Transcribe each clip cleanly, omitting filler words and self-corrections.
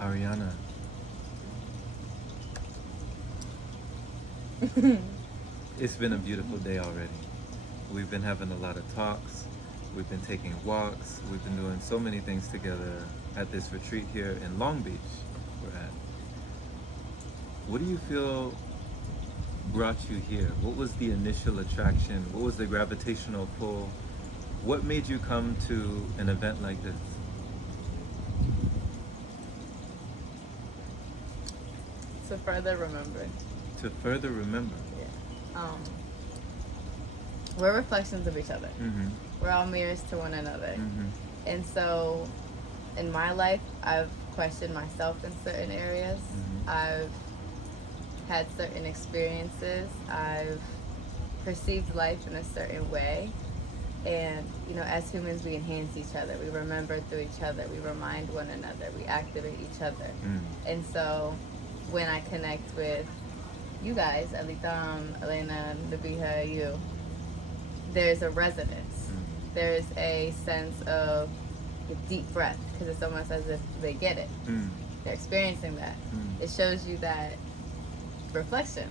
Ariana, it's been a beautiful day already. We've been having a lot of talks. We've been taking walks. We've been doing so many things together at this retreat here in Long Beach we're at. What do you feel brought you here? What was the initial attraction? What was the gravitational pull? What made you come to an event like this? To further remember. To further remember. Yeah. We're reflections of each other. Mm-hmm. We're all mirrors to one another. Mm-hmm. And so in my life, I've questioned myself in certain areas. Mm-hmm. I've had certain experiences. I've perceived life in a certain way. And, you know, as humans, we enhance each other. We remember through each other. We remind one another. We activate each other. Mm. And so when I connect with you guys, Alitam, Elena, Nabiha, you, there's a resonance. Mm. There's a sense of a deep breath, because it's almost as if they get it. Mm. They're experiencing that. Mm. It shows you that reflection.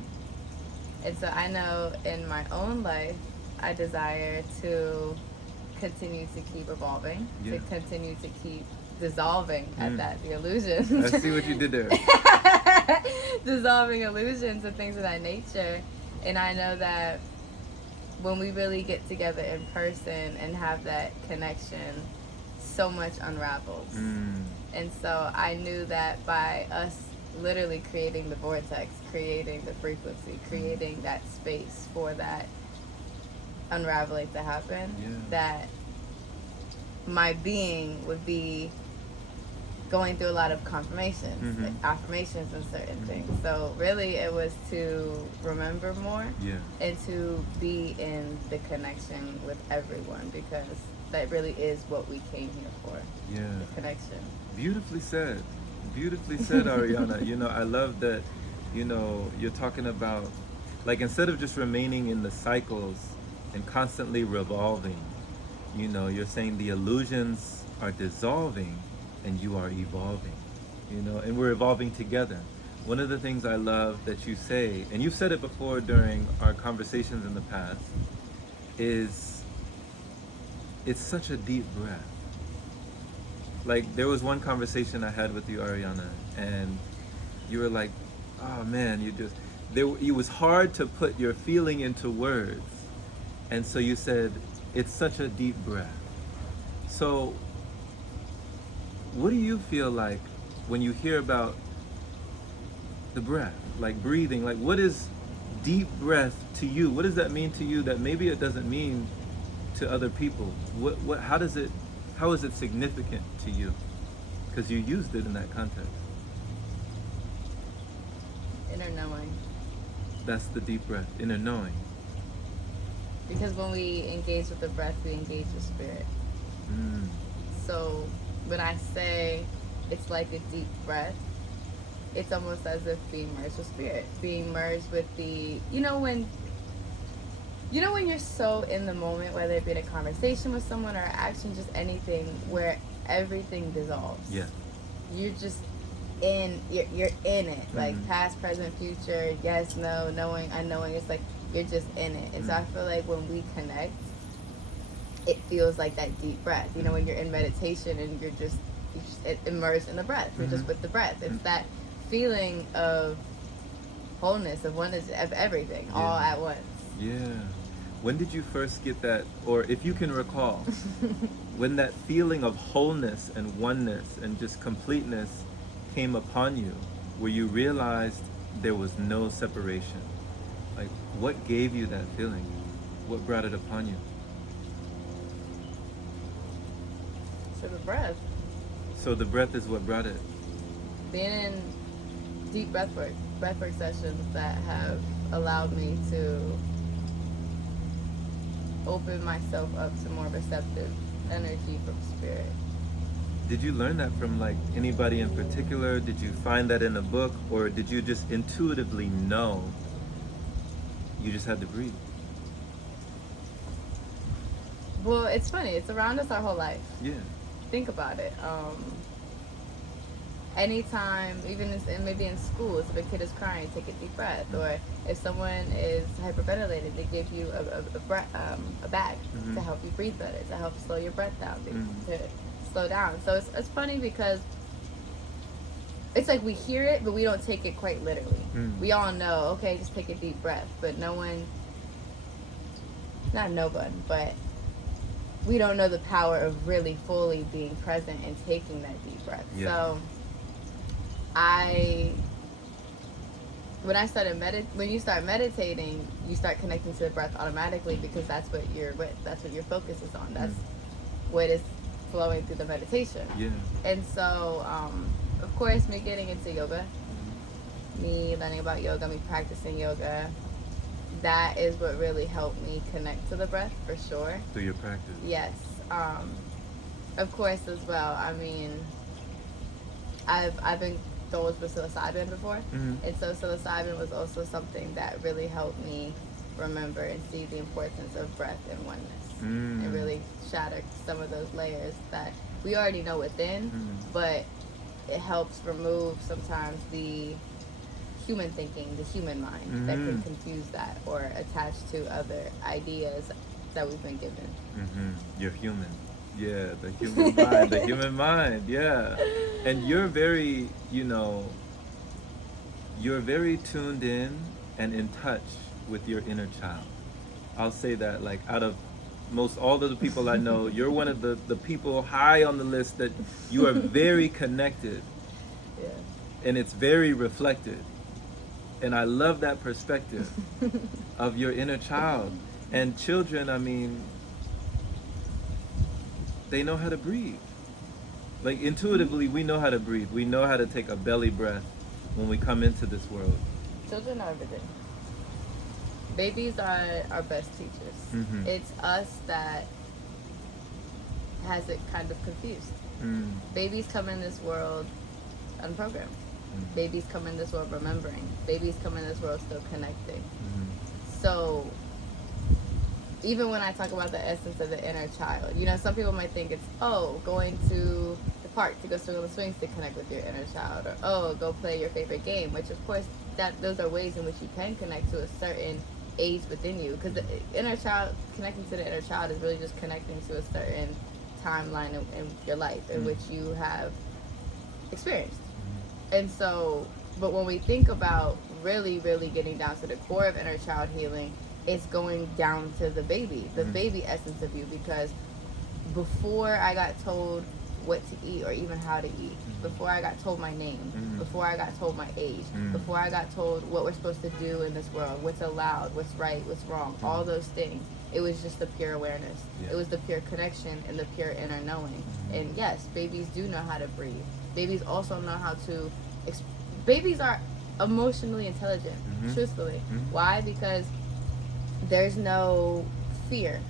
And so I know in my own life, I desire to continue to keep evolving, to continue to keep dissolving at that, the illusions. I see what you did there. Dissolving illusions and things of that nature. And I know that when we really get together in person and have that connection, so much unravels. And so I knew that by us literally creating the vortex, creating the frequency, creating that space for that unraveling to happen, that my being would be going through a lot of confirmations, like affirmations and certain things. So really it was to remember more and to be in the connection with everyone, because that really is what we came here for. The connection. Beautifully said. Beautifully said, Ariana. You know, I love that, you know, you're talking about, like, instead of just remaining in the cycles and constantly revolving, you know, you're saying the illusions are dissolving and you are evolving, you know, and we're evolving together. One of the things I love that you say, and you've said it before during our conversations in the past, is it's such a deep breath. Like, there was one conversation I had with you, Ariana, and you were like, oh man, it was hard to put your feeling into words. And so you said, it's such a deep breath. So what do you feel like when you hear about the breath, like breathing? Like, what is deep breath to you? What does that mean to you that maybe it doesn't mean to other people? How is it significant to you? Because you used it in that context. Inner knowing. That's the deep breath, inner knowing. Because when we engage with the breath, we engage with spirit. So when I say it's like a deep breath, it's almost as if being merged with spirit, being merged with the, you know when you're so in the moment, whether it be in a conversation with someone or action, just anything, where everything dissolves. You're just you're in it, like past, present, future, yes, no, knowing, unknowing. It's like you're just in it. And so I feel like when we connect, it feels like that deep breath. You know, when you're in meditation and you're just immersed in the breath, you're just with the breath. It's that feeling of wholeness, of oneness, of everything, all at once. When did you first get that, or if you can recall, when that feeling of wholeness and oneness and just completeness came upon you, where you realized there was no separation? Like, what gave you that feeling? What brought it upon you? So the breath. So the breath is what brought it? Being in deep breathwork sessions that have allowed me to open myself up to more receptive energy from spirit. Did you learn that from, like, anybody in particular? Did you find that in a book, or did you just intuitively know you just had to breathe? Well, it's funny. It's around us our whole life. Yeah. Think about it. anytime, even maybe in schools, if a kid is crying, take a deep breath. Or if someone is hyperventilated, they give you a bag to help you breathe better, to help slow your breath down, to slow down. So it's funny because it's like we hear it, but we don't take it quite literally. We all know, okay, just take a deep breath, but not no one, but we don't know the power of really fully being present and taking that deep breath. Yeah. So when you start meditating, you start connecting to the breath automatically, because that's what your focus is on. That's what is flowing through the meditation. Yeah. And so, of course, me getting into yoga, me learning about yoga, me practicing yoga, that is what really helped me connect to the breath, for sure. Through your practice. Yes. Of course, as well. I mean, I've been dosed with psilocybin before, and so psilocybin was also something that really helped me remember and see the importance of breath and oneness, and really shatter some of those layers that we already know within, but it helps remove sometimes the human thinking, the human mind that can confuse that or attach to other ideas that we've been given. You're human. Yeah, the human mind, the human mind, yeah. And you're very, you're very tuned in and in touch with your inner child. I'll say that, like, out of most all of the people I know, you're one of the people high on the list that you are very connected. Yeah. And it's very reflected. And I love that perspective of your inner child. And children, I mean, they know how to breathe. Like, intuitively, we know how to breathe. We know how to take a belly breath when we come into this world. Children know everything. Babies are our best teachers. It's us that has it kind of confused. Babies come in this world unprogrammed. Babies come in this world remembering. Babies come in this world still connecting. So even when I talk about the essence of the inner child, some people might think it's, going to the park to go swing on the swings to connect with your inner child, or go play your favorite game, which of course those are ways in which you can connect to a certain age within you, because the inner child, connecting to the inner child is really just connecting to a certain timeline in your life in which you have experienced. And so, but when we think about really, really getting down to the core of inner child healing, it's going down to the baby essence of you, because before I got told what to eat or even how to eat, before I got told my name, before I got told my age, before I got told what we're supposed to do in this world, what's allowed, what's right, what's wrong, all those things, it was just the pure awareness. It was the pure connection and the pure inner knowing. And yes, babies do know how to breathe. Babies also know how to babies are emotionally intelligent, truthfully. Why? Because there's no fear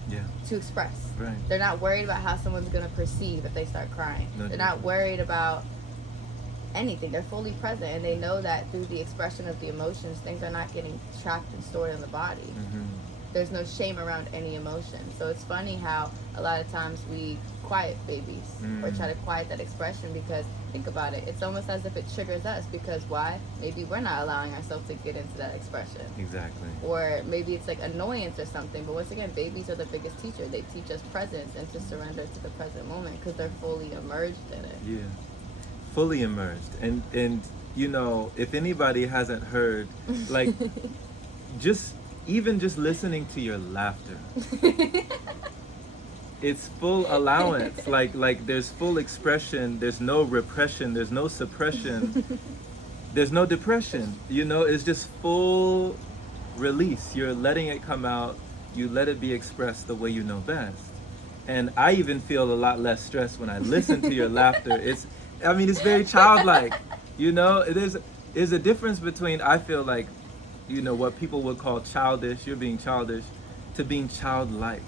to express. Right. They're not worried about how someone's going to perceive if they start crying. They're not worried about anything. They're fully present, and they know that through the expression of the emotions, things are not getting trapped and stored in the body. There's no shame around any emotion. So it's funny how a lot of times we quiet babies or try to quiet that expression, because think about it, it's almost as if it triggers us, because why? Maybe we're not allowing ourselves to get into that expression. Exactly. Or maybe it's like annoyance or something, but once again, babies are the biggest teacher. They teach us presence and to surrender to the present moment, because they're fully immersed in it. Yeah, fully immersed. And if anybody hasn't heard, like, just listening to your laughter, it's full allowance. like there's full expression. There's no repression. There's no suppression. There's no depression. It's just full release. You're letting it come out. You let it be expressed the way you know best. And I even feel a lot less stressed when I listen to your laughter. It's very childlike. There's a difference between, I feel like, what people would call childish, you're being childish, to being childlike.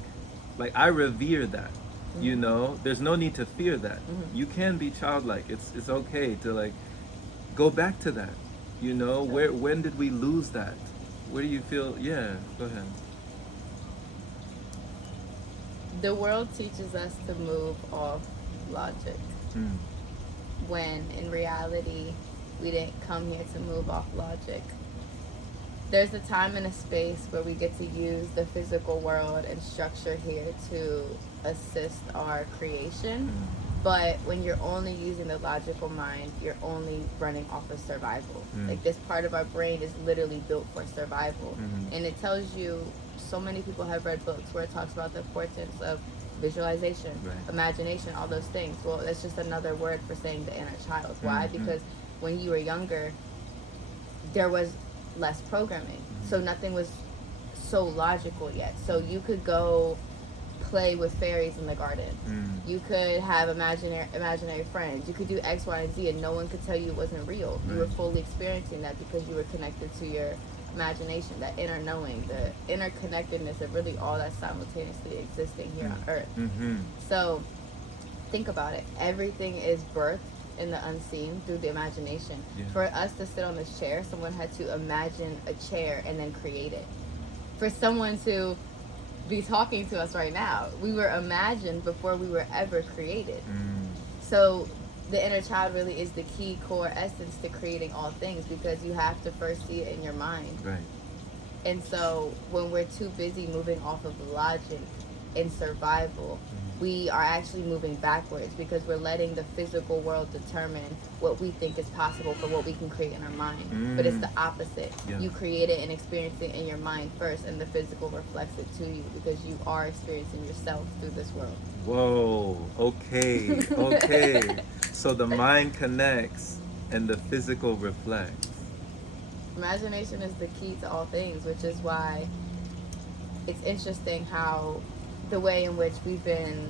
Like, I revere that, there's no need to fear that. You can be childlike. It's okay to, like, go back to that, when did we lose that? Where do you feel? Yeah, go ahead. The world teaches us to move off logic. when in reality we didn't come here to move off logic. There's a time and a space where we get to use the physical world and structure here to assist our creation. But when you're only using the logical mind, you're only running off of survival. Like, this part of our brain is literally built for survival. And it tells you, so many people have read books where it talks about the importance of visualization, imagination, all those things. Well, that's just another word for saying the inner child. Why? Because when you were younger, there was less programming. So nothing was so logical yet. So you could go play with fairies in the garden. You could have imaginary friends. You could do X, Y, and Z, and no one could tell you it wasn't real. You were fully experiencing that because you were connected to your imagination, that inner knowing, the interconnectedness of really all that's simultaneously existing here on Earth. So think about it. Everything is birthed in the unseen through the imagination. For us to sit on this chair, someone had to imagine a chair and then create it. For someone to be talking to us right now, we were imagined before we were ever created. So the inner child really is the key core essence to creating all things, because you have to first see it in your mind. And so when we're too busy moving off of logic and survival, we are actually moving backwards, because we're letting the physical world determine what we think is possible for what we can create in our mind. But it's the opposite. You create it and experience it in your mind first, and the physical reflects it to you, because you are experiencing yourself through this world. Whoa, okay, okay. So the mind connects and the physical reflects. Imagination is the key to all things, which is why it's interesting how the way in which we've been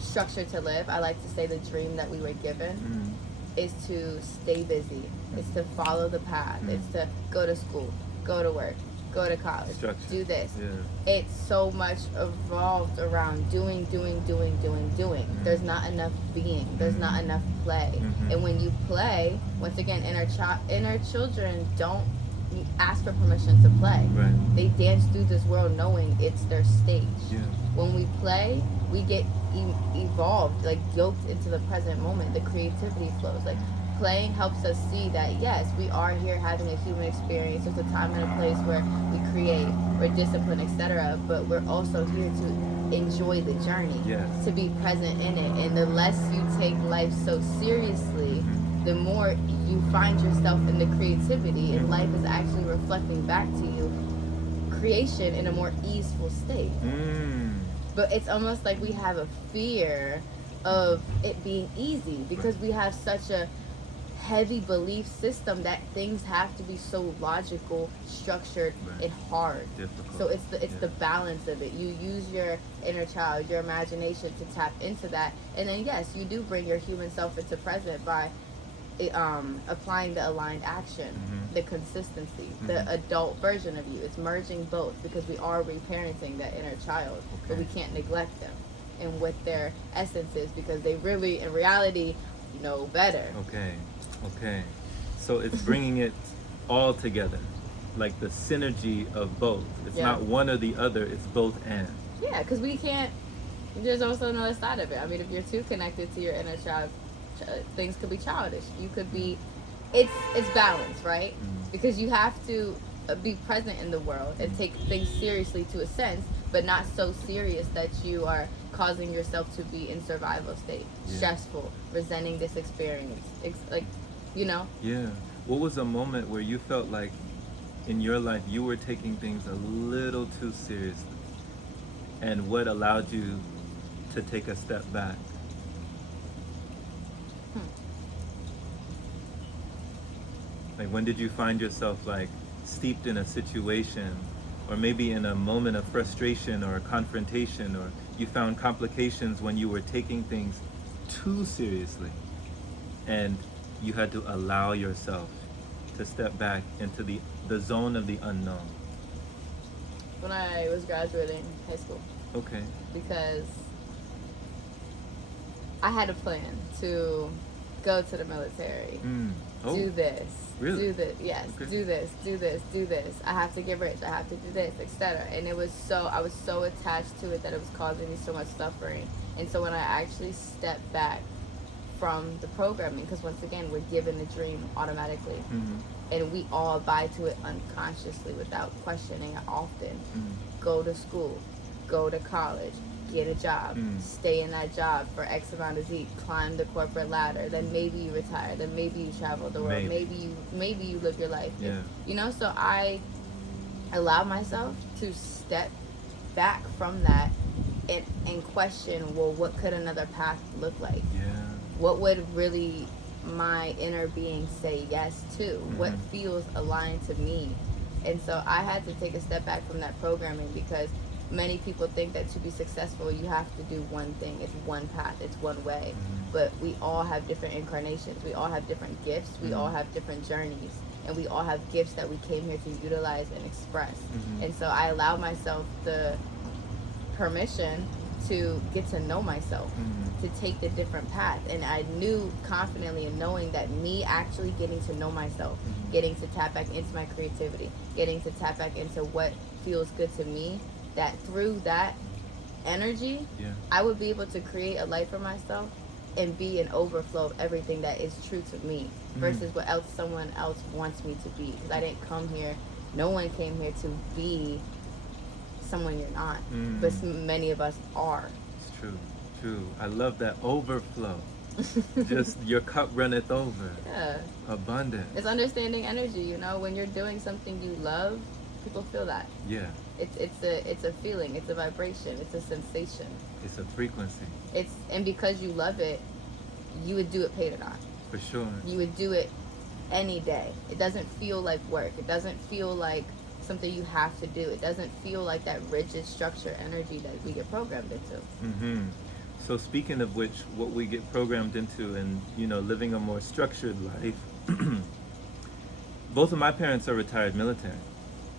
structured to live, I like to say the dream that we were given, is to stay busy. It's to follow the path. It's to go to school, go to work, go to college, do this. It's so much evolved around doing. There's not enough being. There's not enough play. And when you play, once again, inner children don't ask for permission to play. They dance through this world knowing it's their stage. When we play, we get evolved, like yoked into the present moment. The creativity flows. Like, playing helps us see that yes, we are here having a human experience. There's a time and a place where we create, we're disciplined, etc. But we're also here to enjoy the journey, to be present in it. And the less you take life so seriously, the more you find yourself in the creativity, and life is actually reflecting back to you creation in a more easeful state. But it's almost like we have a fear of it being easy, because we have such a heavy belief system that things have to be so logical, structured, and hard. So it's the balance of it. You use your inner child, your imagination, to tap into that, and then yes, you do bring your human self into present by applying the aligned action, the consistency, the adult version of you. It's merging both, because we are reparenting that inner child, but we can't neglect them and what their essence is, because they really, in reality, know better. Okay. So it's bringing it all together, like the synergy of both. It's not one or the other, it's both and. Yeah, because we can't, there's also another side of it. I mean, if you're too connected to your inner child, things could be childish. You could be, it's balance, right? Because you have to be present in the world and take things seriously to a sense, but not so serious that you are causing yourself to be in survival state, stressful, resenting this experience, What was a moment where you felt like in your life you were taking things a little too seriously, and what allowed you to take a step back? Like, when did you find yourself like steeped in a situation, or maybe in a moment of frustration or confrontation, or you found complications when you were taking things too seriously, and you had to allow yourself to step back into the zone of the unknown? When I was graduating high school. Okay. Because I had a plan to go to the military, do this, really? do this, yes, okay. do this. I have to get rich. I have to do this, etc. And I was so attached to it that it was causing me so much suffering. And so when I actually stepped back from the programming, because once again, we're given a dream automatically. Mm-hmm. And we all buy to it unconsciously without questioning it often. Go to school, go to college, get a job, stay in that job for X amount of Z, climb the corporate ladder, then maybe you retire, then maybe you travel the world, maybe you live your life. Yeah. You know, so I allow myself to step back from that and question, well, what could another path look like? Yeah. What would really my inner being say yes to? What feels aligned to me? And so I had to take a step back from that programming, because many people think that to be successful, you have to do one thing. It's one path. It's one way. But we all have different incarnations. We all have different gifts. We all have different journeys. And we all have gifts that we came here to utilize and express. And so I allow myself the permission to get to know myself, to take the different path. And I knew confidently in knowing that me actually getting to know myself, getting to tap back into my creativity, getting to tap back into what feels good to me, that through that energy, I would be able to create a life for myself and be an overflow of everything that is true to me versus what else someone else wants me to be. Because I didn't come here, no one came here to be someone you're not, but many of us are. It's true. I love that overflow. Just your cup runneth over. Yeah. Abundance. It's understanding energy, you know, when you're doing something you love, people feel that. Yeah. It's a feeling, it's a vibration, it's a sensation. It's a frequency. And because you love it, you would do it paid or not. For sure. You would do it any day. It doesn't feel like work. It doesn't feel like something you have to do. It doesn't feel like that rigid structure energy that we get programmed into. So speaking of which, what we get programmed into and, you know, living a more structured life, both of my parents are retired military.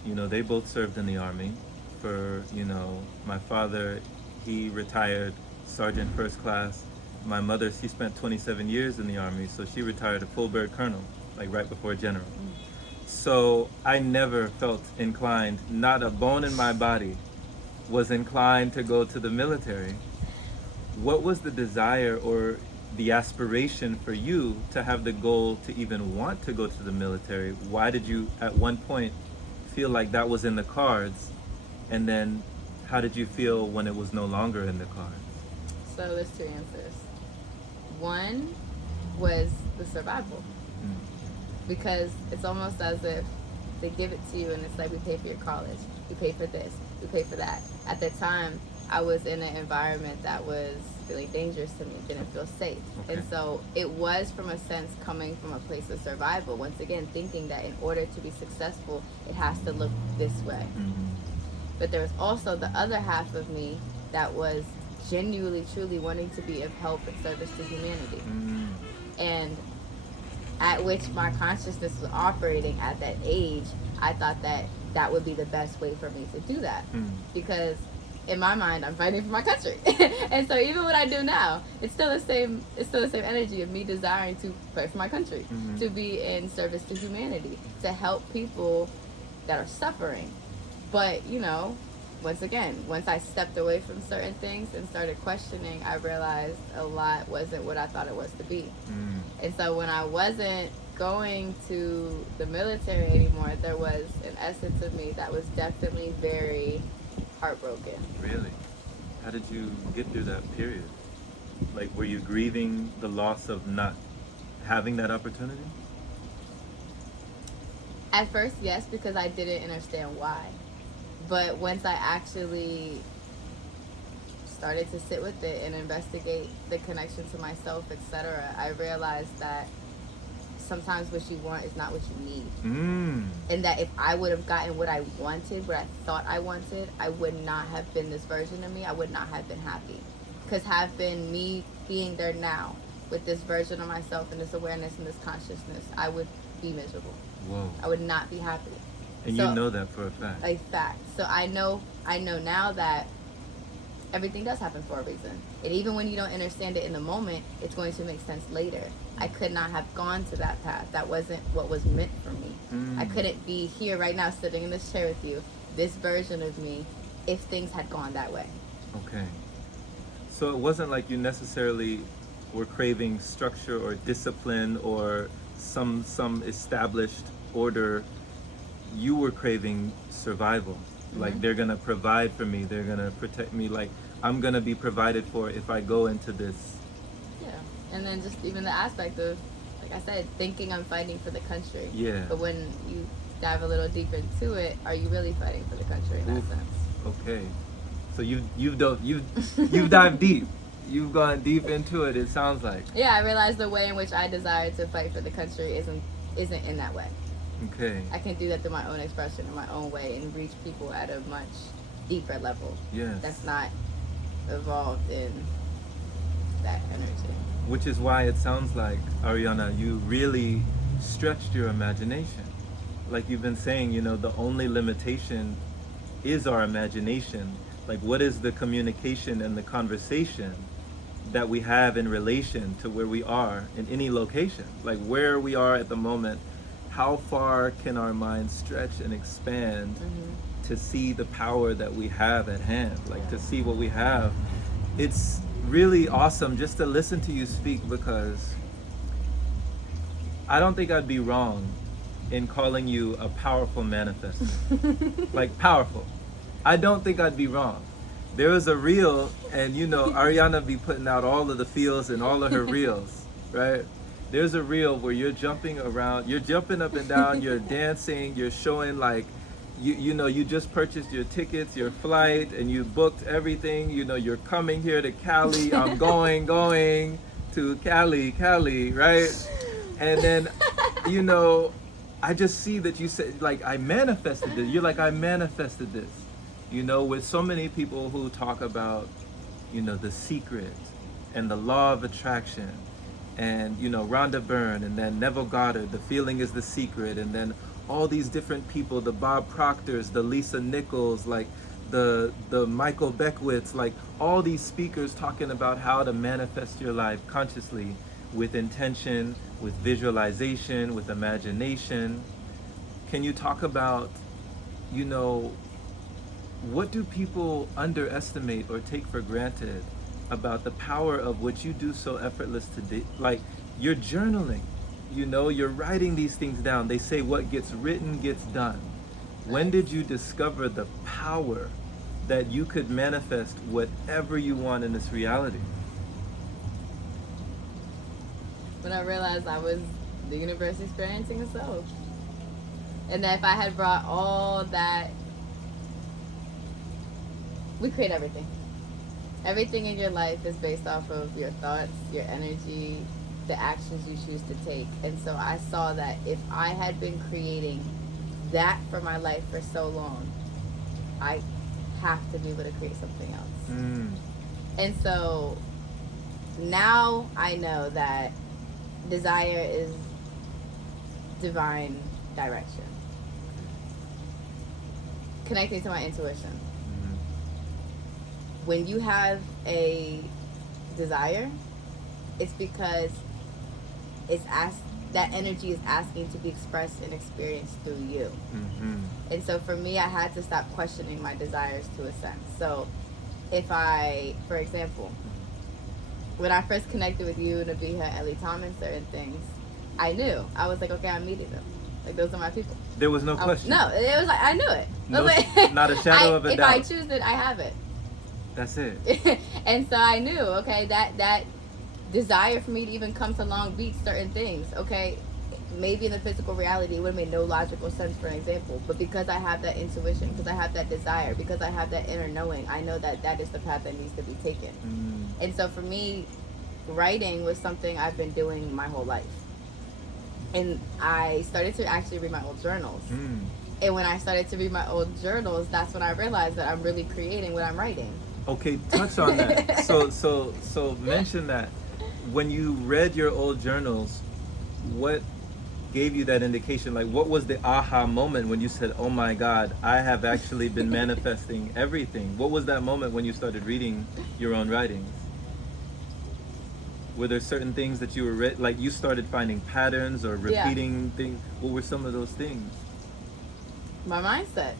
You know, they both served in the Army. For, you know, my father, he retired Sergeant First Class. My mother, she spent 27 years in the Army, so she retired a full bird colonel, like right before general. So I never felt inclined, not a bone in my body was inclined to go to the military. What was the desire or the aspiration for you to have the goal to even want to go to the military? Why did you at one point feel like that was in the cards? And then how did you feel when it was no longer in the cards? So there's two answers. One was the survival. Because it's almost as if they give it to you and it's like, we pay for your college, we pay for this, we pay for that. At the time, I was in an environment that was feeling dangerous to me, didn't feel safe. Okay. And so it was, from a sense, coming from a place of survival. Once again, thinking that in order to be successful, it has to look this way. But there was also the other half of me that was genuinely, truly wanting to be of help and service to humanity. And at which my consciousness was operating at that age, I thought that that would be the best way for me to do that. Because in my mind, I'm fighting for my country. And so even what I do now, it's still the same energy of me desiring to fight for my country, to be in service to humanity, to help people that are suffering. But, you know, once I stepped away from certain things and started questioning, I realized a lot wasn't what I thought it was to be. And so when I wasn't going to the military anymore, there was an essence of me that was definitely very heartbroken. Really? How did you get through that period? Like, were you grieving the loss of not having that opportunity? At first, yes, because I didn't understand why. But once I actually started to sit with it and investigate the connection to myself, etc., I realized that sometimes what you want is not what you need. And that if I would have gotten what I wanted, what I thought I wanted, I would not have been this version of me. I would not have been happy. Because have been me being there now with this version of myself and this awareness and this consciousness, I would be miserable. Whoa. I would not be happy. And So, you know that for a fact. A fact. So I know now that everything does happen for a reason. And even when you don't understand it in the moment, it's going to make sense later. I could not have gone to that path. That wasn't what was meant for me. I couldn't be here right now sitting in this chair with you, this version of me, if things had gone that way. Okay. So it wasn't like you necessarily were craving structure or discipline or some established order, you were craving survival. Like, they're gonna provide for me, they're gonna protect me, like I'm gonna be provided for if I go into this. Yeah. And then just even the aspect of, like I said, thinking I'm fighting for the country. Yeah. But when you dive a little deeper into it, are you really fighting for the country in that Oof. sense? Okay. So you've dived deep. You've gone deep into it, it sounds like. Yeah, I realized the way in which I desire to fight for the country isn't in that way. Okay. I can do that through my own expression in my own way and reach people at a much deeper level. Yes. That's not evolved in that energy. Which is why it sounds like, Ariana, you really stretched your imagination. Like you've been saying, the only limitation is our imagination. Like, what is the communication and the conversation that we have in relation to where we are in any location? Like, where we are at the moment, how far can our mind stretch and expand to see the power that we have at hand, like to see what we have. It's really awesome just to listen to you speak, because I don't think I'd be wrong in calling you a powerful manifester. Like, powerful. I don't think I'd be wrong. There was a reel, and Ariana be putting out all of the feels in all of her reels, right? There's a reel where you're jumping around, you're jumping up and down, you're dancing, you're showing like, you just purchased your tickets, your flight, and you booked everything. You're coming here to Cali. I'm going to Cali, right? And then, I just see that you said, like, I manifested this. You're like, I manifested this. With so many people who talk about, the secret and the law of attraction, and Rhonda Byrne, and then Neville Goddard, the feeling is the secret, and then all these different people, the Bob Proctors, the Lisa Nichols, like the Michael Beckwiths, like all these speakers talking about how to manifest your life consciously, with intention, with visualization, with imagination. Can you talk about, what do people underestimate or take for granted about the power of what you do so effortless today? Like, you're journaling, you're writing these things down. They say what gets written gets done. When did you discover the power that you could manifest whatever you want in this reality? When I realized I was the universe experiencing itself. And that if I had brought all that, we create everything. Everything in your life is based off of your thoughts, your energy, the actions you choose to take. And so I saw that if I had been creating that for my life for so long, I have to be able to create something else. And so now I know that desire is divine direction. Connecting to my intuition. When you have a desire, it's because that energy is asking to be expressed and experienced through you. And so for me, I had to stop questioning my desires to a sense. So if for example, when I first connected with you, Nabiha, Ellie Tom, and certain things, I knew. I was like, okay, I'm meeting them. Like, those are my people. There was no question. No, it was like, I knew it. No, like, not a shadow of a doubt. If I choose it, I have it. That's it. And so I knew, okay, that desire for me to even come to Long Beach, certain things, okay, maybe in the physical reality it would have made no logical sense, for an example, but because I have that intuition, because I have that desire, because I have that inner knowing, I know that that is the path that needs to be taken. And so for me, writing was something I've been doing my whole life. And I started to actually read my old journals. And when I started to read my old journals, that's when I realized that I'm really creating what I'm writing. Okay, touch on that. So mention that. When you read your old journals, what gave you that indication? Like, what was the aha moment when you said, oh my God, I have actually been manifesting everything? What was that moment when you started reading your own writings? Were there certain things that you were like you started finding patterns or repeating things? What were some of those things? My mindset.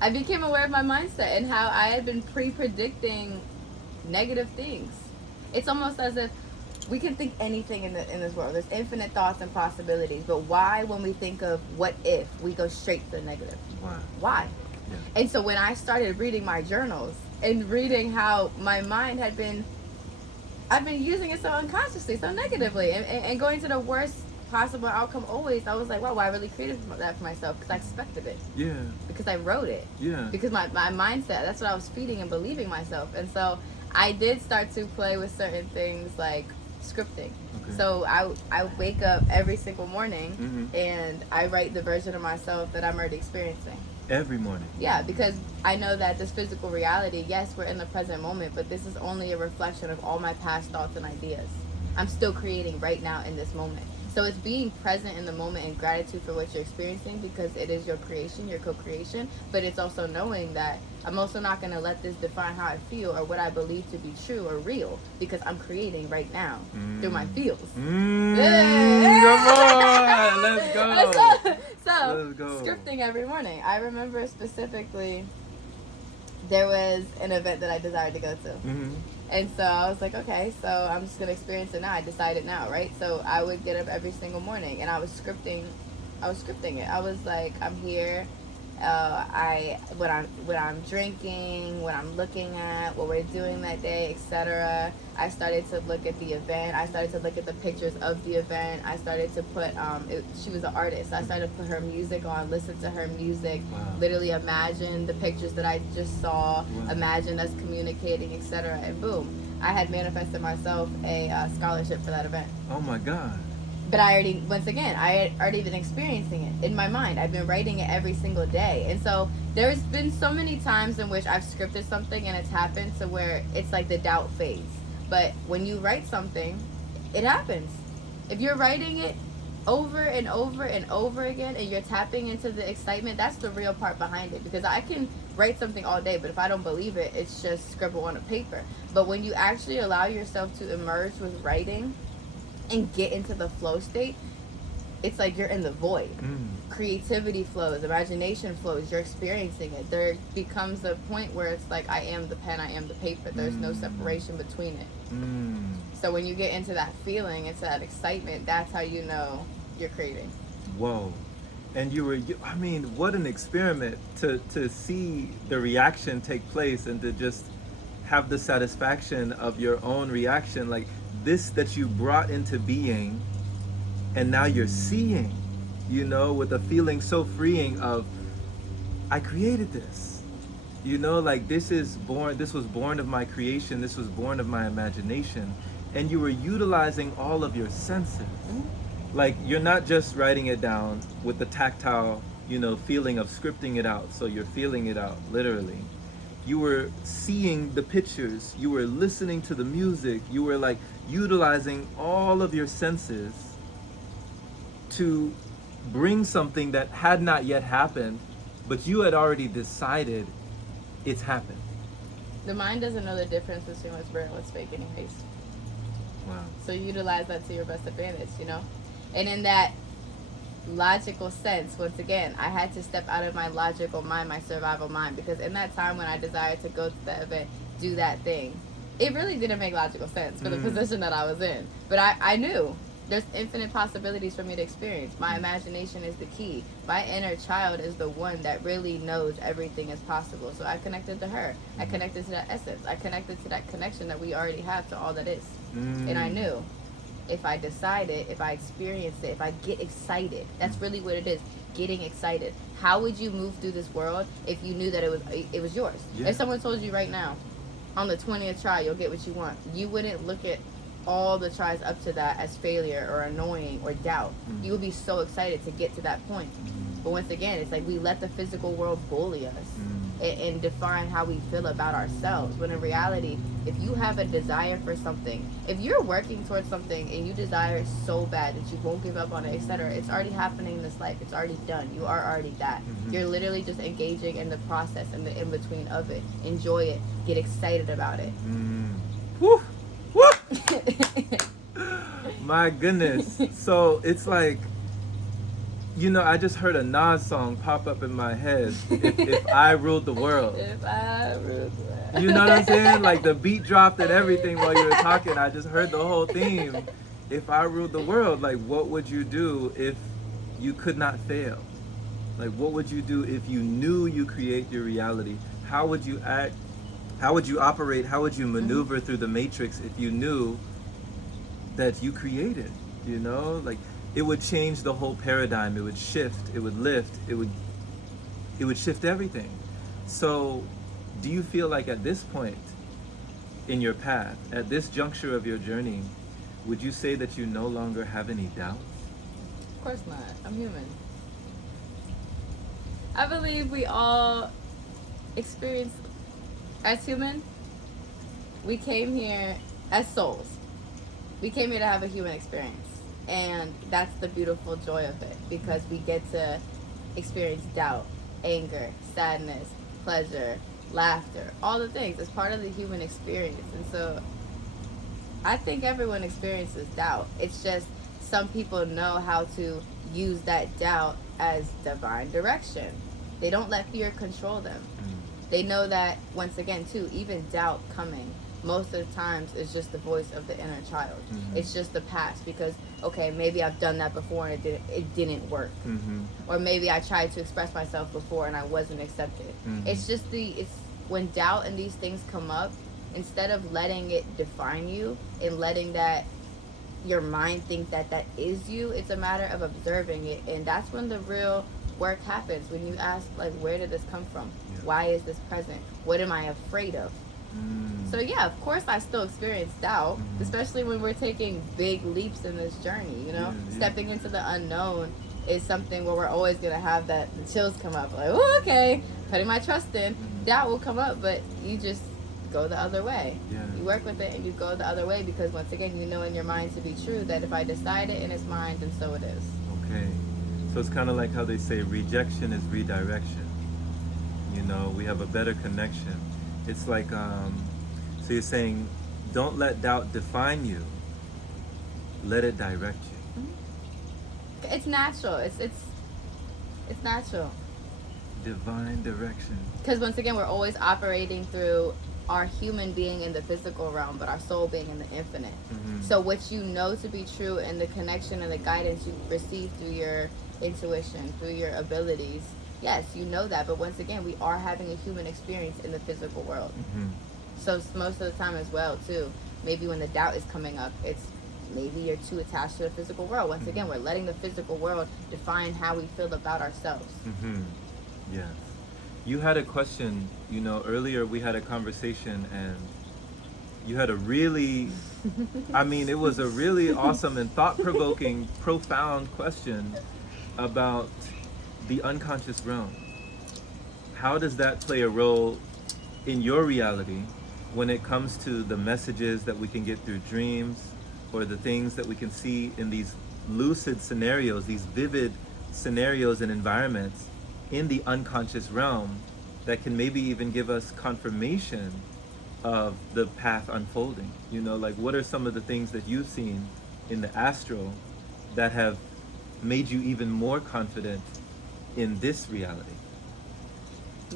I became aware of my mindset and how I had been pre-predicting negative things. It's almost as if we can think anything in this world. There's infinite thoughts and possibilities. But why, when we think of what if, we go straight to the negative? Why? Yeah. And so when I started reading my journals and reading how my mind had been, I've been using it so unconsciously, so negatively, and going to the worst possible outcome always, I was like, wow, I really created that for myself because I expected it. Yeah. Because I wrote it. Yeah. Because my mindset, that's what I was feeding and believing myself. And so I did start to play with certain things like scripting. Okay. So I wake up every single morning Mm-hmm. and I write the version of myself that I'm already experiencing. Every morning. Yeah, because I know that this physical reality, yes, we're in the present moment, but this is only a reflection of all my past thoughts and ideas. I'm still creating right now in this moment. So it's being present in the moment and gratitude for what you're experiencing, because it is your creation, your co-creation. But it's also knowing that I'm also not going to let this define how I feel or what I believe to be true or real, because I'm creating right now through my feels. Come on, let's go. So Let's go. scripting every morning. I remember specifically there was an event that I desired to go to. Mm-hmm. And so I was like, okay, so I'm just going to experience it now. I decided now, right? So I would get up every single morning and I was scripting it. I was like, I'm here. What I'm drinking, what I'm looking at, what we're doing that day, etc. I started to look at the event. I started to look at the pictures of the event. I started to put, she was an artist. So I started to put her music on, listen to her music, literally imagine the pictures that I just saw, imagine us communicating, etc. And boom, I had manifested myself a scholarship for that event. Oh my God. But I had already been experiencing it in my mind. I've been writing it every single day. And so there's been so many times in which I've scripted something and it's happened to where it's like the doubt phase. But when you write something, it happens. If you're writing it over and over and over again and you're tapping into the excitement, that's the real part behind it. Because I can write something all day, but if I don't believe it, it's just scribble on a paper. But when you actually allow yourself to immerse with writing and get into the flow state, it's like you're in the void. Creativity flows, imagination flows, you're experiencing it. There becomes a point where it's like, I am the pen, I am the paper. There's no separation between it. So when you get into that feeling, into that excitement, that's how you know you're creating. Whoa. And I mean, what an experiment to see the reaction take place and to just have the satisfaction of your own reaction. Like, this that you brought into being and now you're seeing, with a feeling so freeing of, I created this, like this was born of my creation, this was born of my imagination, and you were utilizing all of your senses. Like, you're not just writing it down with the tactile, feeling of scripting it out, so you're feeling it out literally. You were seeing the pictures, you were listening to the music, you were like utilizing all of your senses to bring something that had not yet happened, but you had already decided it's happened. The mind doesn't know the difference between what's real and what's fake anyways. Wow. So you utilize that to your best advantage, And in that logical sense, once again, I had to step out of my logical mind, my survival mind, because in that time when I desired to go to that event, do that thing, it really didn't make logical sense for the position that I was in. But I knew there's infinite possibilities for me to experience. My imagination is the key. My inner child is the one that really knows everything is possible. So I connected to her. I connected to that essence. I connected to that connection that we already have to all that is. And I knew, if I decide it, if I experience it, if I get excited, that's really what it is, getting excited. How would you move through this world if you knew that it was yours? Yeah. If someone told you right now, on the 20th try, you'll get what you want, you wouldn't look at all the tries up to that as failure or annoying or doubt. You would be so excited to get to that point. But once again, it's like we let the physical world bully us and define how we feel about ourselves. When in reality, if you have a desire for something, if you're working towards something and you desire it so bad that you won't give up on it, etc., it's already happening in this life. It's already done. You are already that. You're literally just engaging in the process and the in-between of it. Enjoy it. Get excited about it. Woo! Woo! My goodness. So it's like, You know, I just heard a Nas song pop up in my head. If I ruled the world. If I ruled the world. You know what I'm saying? Like the beat dropped and everything while you were talking. I just heard the whole theme. If I ruled the world, like what would you do if you could not fail? Like what would you do if you knew you create your reality? How would you act? How would you operate? How would you maneuver through the matrix if you knew that you created? You know, like it would change the whole paradigm. It would shift. It would lift. It would shift everything. So, do you feel like at this point in your path, at this juncture of your journey, would you say that you no longer have any doubts? Of course not. I'm human. I believe we all experience, as human, we came here as souls. We came here to have a human experience. And that's the beautiful joy of it, because we get to experience doubt, anger, sadness, pleasure, laughter, all the things. It's part of the human experience. And so I think everyone experiences doubt. It's just some people know how to use that doubt as divine direction. They don't let fear control them. They know that, once again, too, even doubt coming, most of the times is just the voice of the inner child. It's just the past, because, okay, maybe I've done that before and it didn't work. Or maybe I tried to express myself before and I wasn't accepted. It's just it's when doubt and these things come up, instead of letting it define you and letting that your mind think that that is you, it's a matter of observing it. And that's when the real work happens, when you ask, like, where did this come from? Why is this present? What am I afraid of? So yeah, of course I still experience doubt, especially when we're taking big leaps in this journey, you know? Stepping into the unknown is something where we're always going to have that, the chills come up, like, oh, okay, putting my trust in. Doubt will come up, but you just go the other way. You work with it and you go the other way, because once again, you know in your mind to be true that if I decide it and it's mine, then so it is. Okay. So it's kind of like how they say rejection is redirection. You know, we have a better connection. It's like, so you're saying, don't let doubt define you. Let it direct you. It's natural. It's natural. Divine direction. Because once again, we're always operating through our human being in the physical realm, but our soul being in the infinite. So what you know to be true, and the connection and the guidance you receive through your intuition, through your abilities, yes, you know that. But once again, we are having a human experience in the physical world. So most of the time as well, too, maybe when the doubt is coming up, it's maybe you're too attached to the physical world. Once again, we're letting the physical world define how we feel about ourselves. Yes. You had a question, you know, earlier we had a conversation, and you had a really, I mean, it was a really awesome and thought-provoking, profound question about the unconscious realm. How does that play a role in your reality when it comes to the messages that we can get through dreams, or the things that we can see in these lucid scenarios, these vivid scenarios and environments in the unconscious realm that can maybe even give us confirmation of the path unfolding? You know, like, what are some of the things that you've seen in the astral that have made you even more confident in this reality?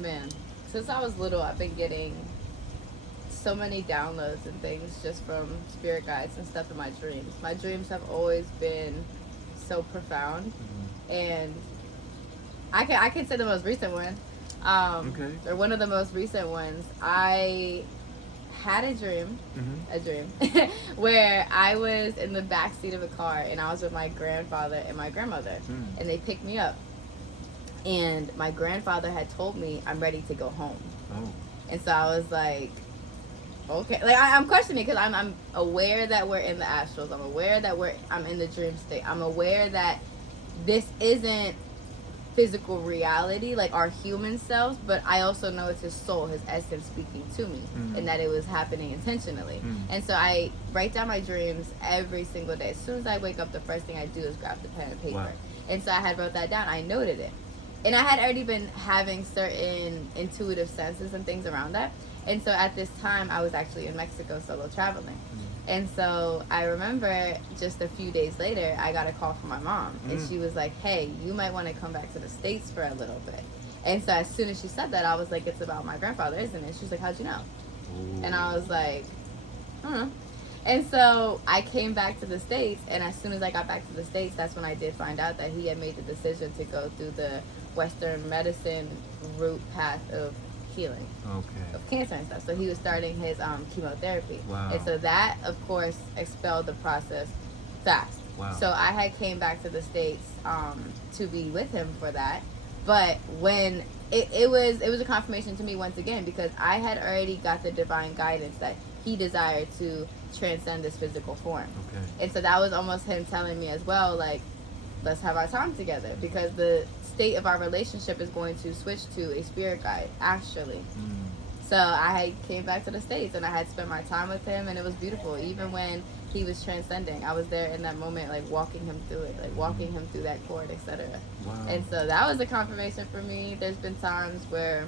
Man, since I was little, I've been getting so many downloads and things just from spirit guides and stuff in my dreams. My dreams have always been so profound, and I can say the most recent one, or one of the most recent ones. I had a dream, where I was in the back seat of a car, and I was with my grandfather and my grandmother, and they picked me up. And my grandfather had told me I'm ready to go home. And so I was like, okay. Like, I'm questioning, because I'm aware that we're in the astrals. I'm aware that I'm in the dream state. I'm aware that this isn't physical reality, like our human selves, but I also know it's his soul, his essence speaking to me, and that it was happening intentionally. And so I write down my dreams every single day. As soon as I wake up, the first thing I do is grab the pen and paper. And so I had wrote that down. I noted it. And I had already been having certain intuitive senses and things around that. And so at this time, I was actually in Mexico solo traveling. And so I remember just a few days later, I got a call from my mom. And she was like, hey, you might want to come back to the States for a little bit. And so as soon as she said that, I was like, it's about my grandfather, isn't it? She was like, how'd you know? Ooh. And I was like, I don't know. And so I came back to the States, and as soon as I got back to the States, that's when I did find out that he had made the decision to go through the Western medicine route path of healing, of cancer and stuff. So he was starting his chemotherapy. Wow. And so that, of course, expelled the process fast. Wow. So I had came back to the States to be with him for that. But when it was a confirmation to me once again, because I had already got the divine guidance that he desired to transcend this physical form. Okay. And so that was almost him telling me as well, like, let's have our time together, because the state of our relationship is going to switch to a spirit guide, actually. So I came back to the States, and I had spent my time with him, and it was beautiful. Even when he was transcending, I was there in that moment, like walking him through it, like walking him through that cord, etc. Wow. And so that was a confirmation for me. There's been times where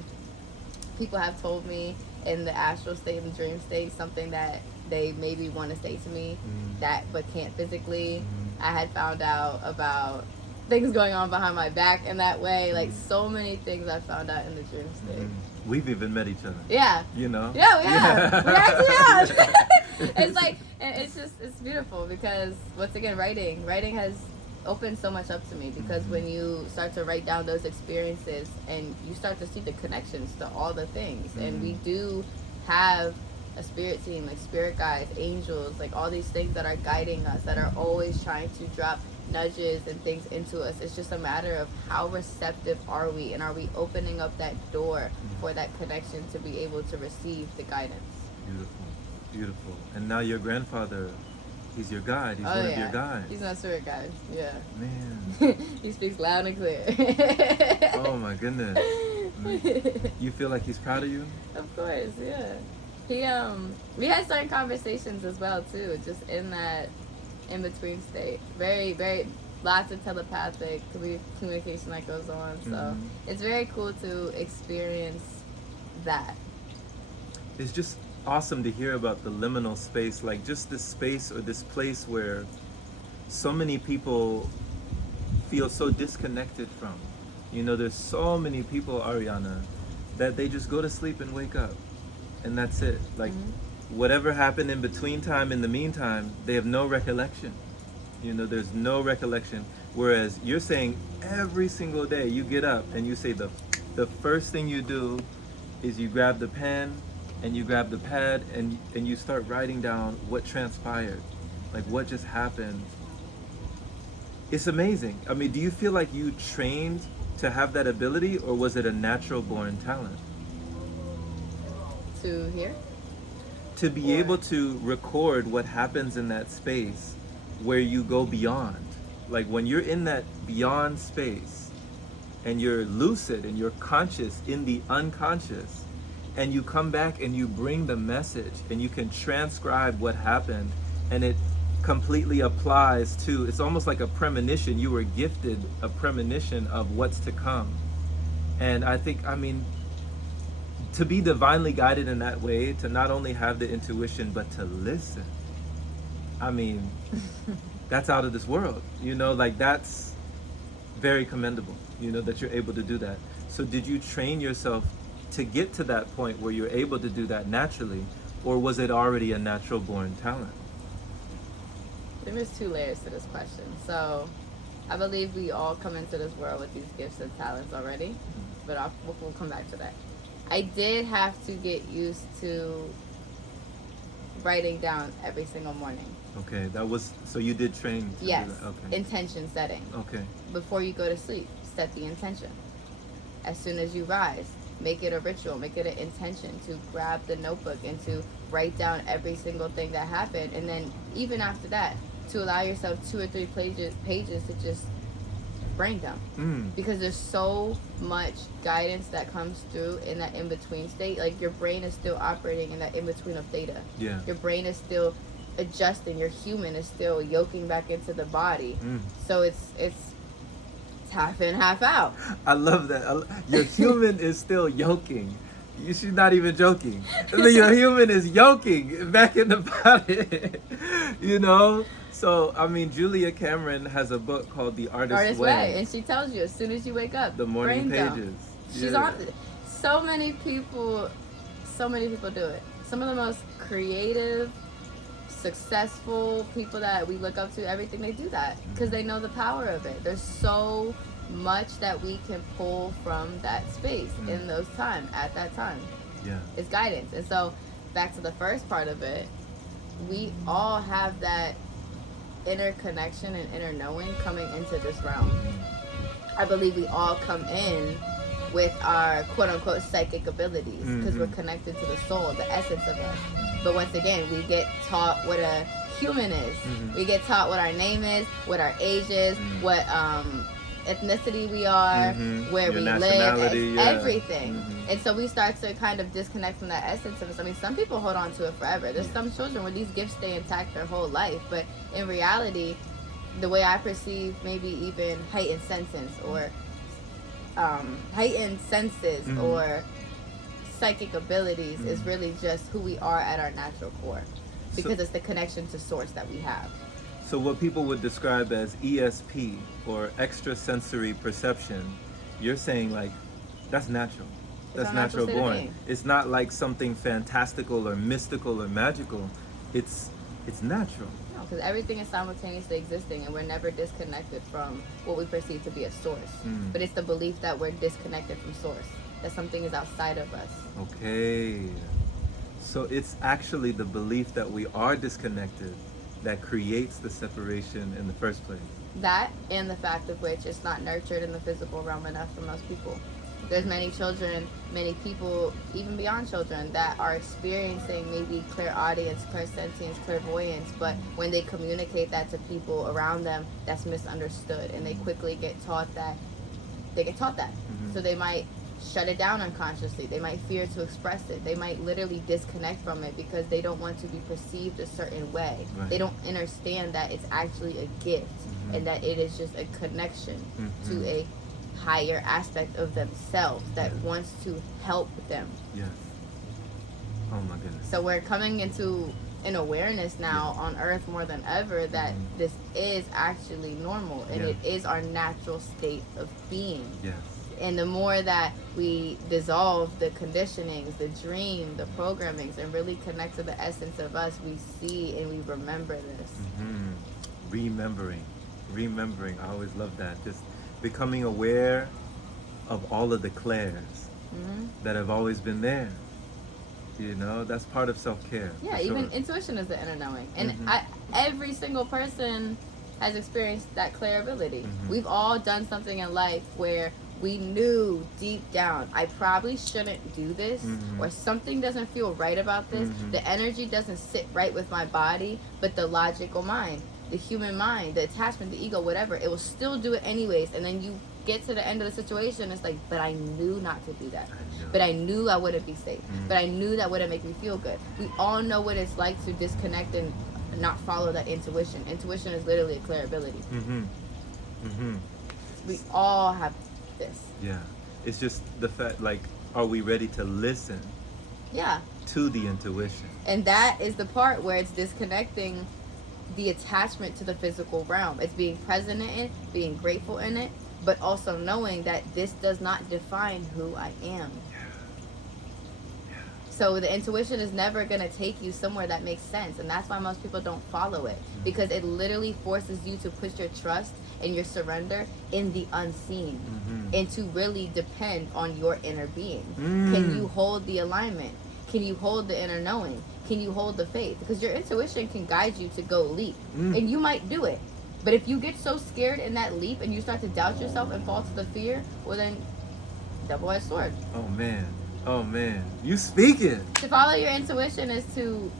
people have told me in the astral state, in the dream state, something that they maybe want to say to me, that but can't physically. I had found out about things going on behind my back in that way. Like, so many things I found out in the dream state. We've even met each other. Yeah. You know? Yeah, we have. We actually have. It's like, and it's beautiful, because once again, writing has opened so much up to me, because when you start to write down those experiences and you start to see the connections to all the things, and we do have a spirit team, like spirit guides, angels, like all these things that are guiding us, that are always trying to drop nudges and things into us. It's just a matter of how receptive are we, and are we opening up that door for that connection to be able to receive the guidance. Beautiful, beautiful. And now your grandfather, he's your guide. He's one of your guides. He's my spirit guide. Yeah. Man. He speaks loud and clear. Oh my goodness. You feel like he's proud of you? Of course, yeah. He we had certain conversations as well too, just in that in between state. Very, very lots of telepathic communication that goes on. So it's very cool to experience that. It's just awesome to hear about the liminal space, like just this space or this place where so many people feel so disconnected from. You know, there's so many people, Ariana, that they just go to sleep and wake up, and that's it. Like, whatever happened in between time, in the meantime, they have no recollection. You know, there's no recollection. Whereas you're saying every single day you get up and you say the first thing you do is you grab the pen and you grab the pad and you start writing down what transpired, like what just happened. It's amazing. I mean, do you feel like you trained to have that ability, or was it a natural born talent? To hear? To be able to record what happens in that space where you go beyond. Like when you're in that beyond space and you're lucid and you're conscious in the unconscious, and you come back and you bring the message and you can transcribe what happened, and it completely applies to, it's almost like a premonition. You were gifted a premonition of what's to come. And I think, I mean, to be divinely guided in that way, to not only have the intuition, but to listen, I mean, that's out of this world. You know, like that's very commendable, you know, that you're able to do that. So did you train yourself to get to that point where you're able to do that naturally, or was it already a natural born talent? There's two layers to this question. So I believe we all come into this world with these gifts and talents already, but we'll come back to that. I did have to get used to writing down every single morning. Okay, that was, so you did train to yes, do that. Okay. Intention setting. Okay. Before you go to sleep, set the intention. As soon as you rise, make it a ritual, make it an intention to grab the notebook and to write down every single thing that happened. And then even after that, to allow yourself 2 or 3 pages to just brain dump. Because there's so much guidance that comes through in that in-between state. Like your brain is still operating in that in-between of theta. Yeah. Your brain is still adjusting. Your human is still yoking back into the body. So it's half in, half out. I love that. Your human is still yoking. She's not even joking. Your human is yoking back in the body. You know? So, I mean, Julia Cameron has a book called The Artist's Way. And she tells you as soon as you wake up. The morning brain pages. She's on. So many people do it. Some of the most creative, successful people that we look up to, everything, they do that because they know the power of it. There's so much that we can pull from that space in those time, at that time. Yeah. It's guidance. And so back to the first part of it, we all have that inner connection and inner knowing coming into this realm. I believe we all come in with our quote-unquote psychic abilities because we're connected to the soul, the essence of us. But once again, we get taught what a human is. We get taught what our name is, what our age is, what ethnicity we are, where your we live, yeah. everything. And so we start to kind of disconnect from that essence of us. I mean, some people hold on to it forever. There's some children where these gifts stay intact their whole life. But in reality, the way I perceive maybe even heightened senses or or psychic abilities is really just who we are at our natural core, because it's the connection to source that we have. So what people would describe as ESP or extrasensory perception, you're saying like that's natural. That's natural born. It's not like something fantastical or mystical or magical. It's natural. No, because everything is simultaneously existing and we're never disconnected from what we perceive to be a source. But it's the belief that we're disconnected from source, that something is outside of us. Okay. So it's actually the belief that we are disconnected that creates the separation in the first place. That, and the fact of which it's not nurtured in the physical realm enough for most people. There's many children, many people, even beyond children, that are experiencing maybe clairaudience, clairsentience, clairvoyance, but when they communicate that to people around them, that's misunderstood, and they quickly get taught that. So they might shut it down unconsciously. They might fear to express it. They might literally disconnect from it because they don't want to be perceived a certain way. Right. They don't understand that it's actually a gift and that it is just a connection to a higher aspect of themselves that wants to help them. Yes. Oh my goodness. So we're coming into an awareness now on earth more than ever that this is actually normal and it is our natural state of being. Yes. And the more that we dissolve the conditionings, the dream, the programmings, and really connect to the essence of us, we see and we remember this. Remembering. I always love that. Just becoming aware of all of the clairs that have always been there. You know, that's part of self-care. Yeah, even intuition is the inner knowing. And every single person has experienced that clair ability. We've all done something in life where we knew deep down, I probably shouldn't do this, or something doesn't feel right about this. The energy doesn't sit right with my body, but the logical mind, the human mind, the attachment, the ego, whatever, it will still do it anyways. And then you get to the end of the situation, it's like, but I knew not to do that. But I knew I wouldn't be safe. But I knew that wouldn't make me feel good. We all know what it's like to disconnect and not follow that intuition. Intuition is literally a clear ability. We all have this. Yeah. It's just the fact, like, are we ready to listen? Yeah. To the intuition. And that is the part where it's disconnecting the attachment to the physical realm. It's being present in it, being grateful in it, but also knowing that this does not define who I am. So the intuition is never going to take you somewhere that makes sense. And that's why most people don't follow it. Because it literally forces you to put your trust and your surrender in the unseen. And to really depend on your inner being. Can you hold the alignment? Can you hold the inner knowing? Can you hold the faith? Because your intuition can guide you to go leap. And you might do it. But if you get so scared in that leap and you start to doubt yourself and fall to the fear, well then, double-edged sword. Oh man, you speaking. To follow your intuition is to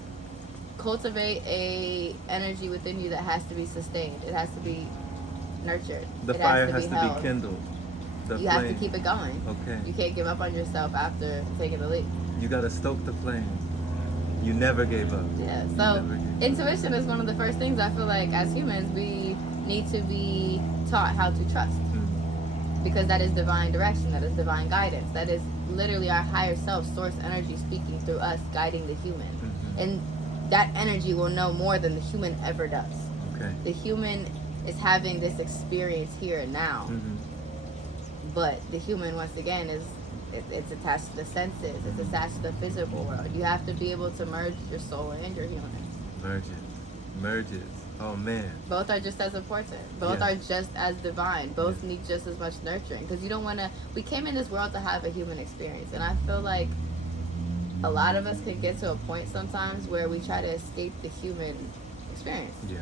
cultivate a energy within you that has to be sustained. It has to be nurtured. The fire has to be kindled. You have to keep it going. Okay. You can't give up on yourself after taking the leap. You gotta stoke the flame. You never gave up. Yeah, so intuition is one of the first things I feel like as humans we need to be taught how to trust. because that is divine direction, that is divine guidance, that is literally our higher self, source energy speaking through us, guiding the human. And that energy will know more than the human ever does. Okay. The human is having this experience here and now, but the human, once again, it's attached to the senses, it's attached to the physical world. You have to be able to merge your soul and your human. Merges. Oh man. Both are just as important. Both are just as divine. Both need just as much nurturing. Because you don't want to. We came in this world to have a human experience, and I feel like a lot of us can get to a point sometimes where we try to escape the human experience. Yeah.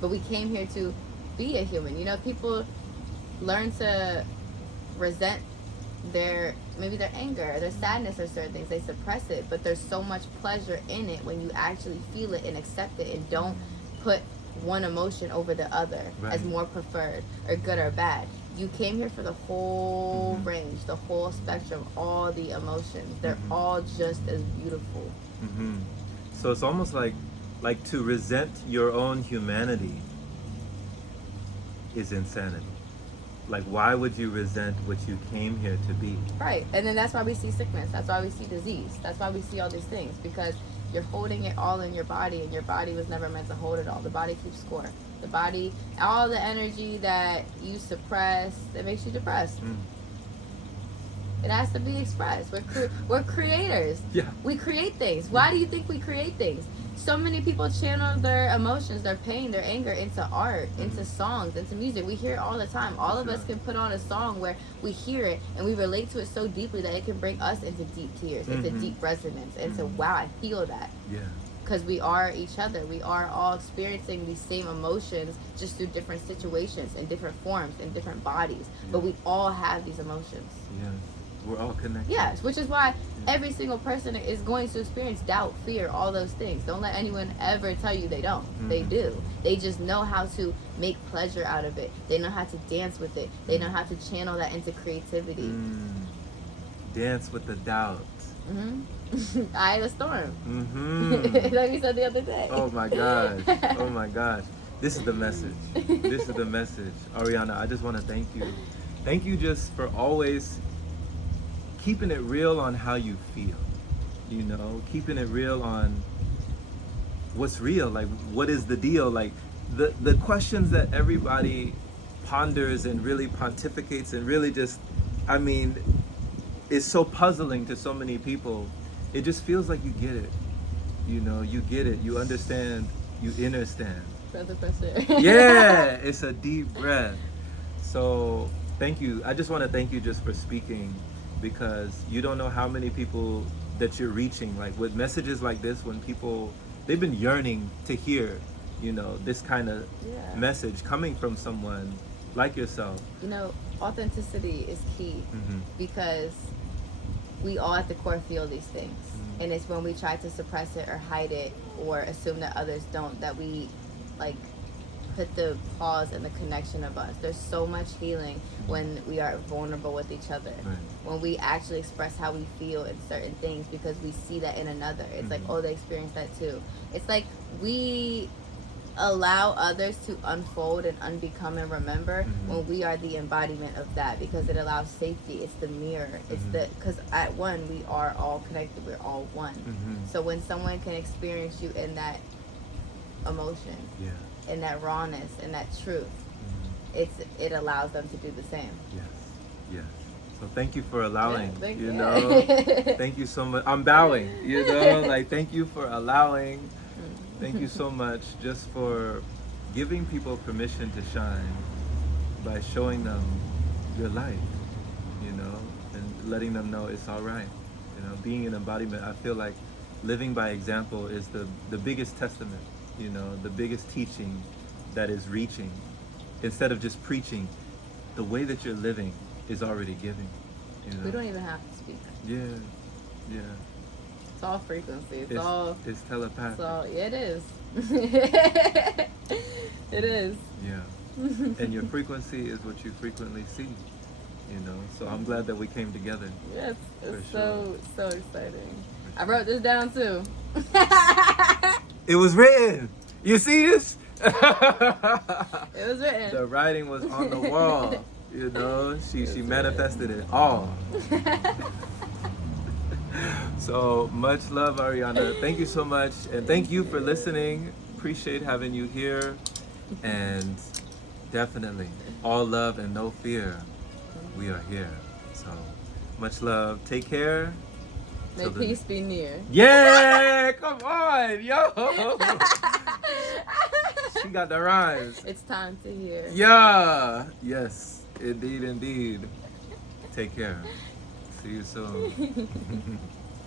But we came here to be a human. You know, people learn to resent their anger, their sadness, or certain things. They suppress it, but there's so much pleasure in it when you actually feel it and accept it, and don't put one emotion over the other as more preferred or good or bad. You came here for the whole range, the whole spectrum, all the emotions. They're all just as beautiful. So it's almost like to resent your own humanity is insanity. Like, why would you resent what you came here to be? Right. And then that's why we see sickness. That's why we see disease. That's why we see all these things. Because you're holding it all in your body, and your body was never meant to hold it all. The body keeps score. The body, all the energy that you suppress, that makes you depressed. It has to be expressed. We're creators. Yeah. We create things. Why do you think we create things? So many people channel their emotions, their pain, their anger into art, into songs, into music. We hear it all the time. All of us can put on a song where we hear it and we relate to it so deeply that it can bring us into deep tears, into deep resonance, into wow, I feel that. Yeah. Because we are each other. We are all experiencing these same emotions, just through different situations, in different forms, in different bodies. But we all have these emotions. Yeah. We're all connected. Yes, which is why every single person is going to experience doubt, fear, all those things. Don't let anyone ever tell you they don't. They do. They just know how to make pleasure out of it. They know how to dance with it. They know how to channel that into creativity. Dance with the doubt. Eye of the storm. Like we said the other day. Oh my gosh. Oh my gosh. This is the message. This is the message. Ariana, I just want to thank you. Thank you just for always keeping it real on how you feel, you know, keeping it real on what's real, like what is the deal, like the questions that everybody ponders and really pontificates and really just, I mean, is so puzzling to so many people. It just feels like you get it, you know, you get it, you understand, you understand. Breath of fresh air. Yeah, it's a deep breath. So thank you. I just want to thank you just for speaking, because you don't know how many people that you're reaching, like with messages like this, when people, they've been yearning to hear, you know, this kind of message coming from someone like yourself. You know, authenticity is key, because we all at the core feel these things. And it's when we try to suppress it or hide it or assume that others don't, that we like put the pause in the connection of us. There's so much healing when we are vulnerable with each other, when we actually express how we feel in certain things, because we see that in another. It's like, oh, they experienced that too. It's like we allow others to unfold and unbecome and remember when we are the embodiment of that, because it allows safety. It's the mirror. It's because at one, we are all connected. We're all one. So when someone can experience you in that emotion, in that rawness, in that truth, it allows them to do the same. Yes. So thank you for allowing, thank you you. know, thank you so much. I'm bowing, you know, like thank you for allowing. Thank you so much just for giving people permission to shine by showing them your light, you know, and letting them know it's all right. You know, being an embodiment, I feel like living by example is the biggest testament, you know, the biggest teaching that is reaching. Instead of just preaching, the way that you're living is already giving. You know? We don't even have to speak. Yeah. It's all frequency. It's telepathic. It is. It is. Yeah. And your frequency is what you frequently see, you know. So I'm glad that we came together. Yes, it's For so exciting. I wrote this down too. It was written. You see this? It was written. The writing was on the wall. You know, she manifested it all. So much love, Ariana. Thank you so much, and thank you for listening. Appreciate having you here, and definitely all love and no fear. We are here. So much love. Take care. May peace be near. Yeah, come on, yo. She got the rhymes. It's time to hear. Yeah. Yes, indeed, indeed. Take care. See you soon.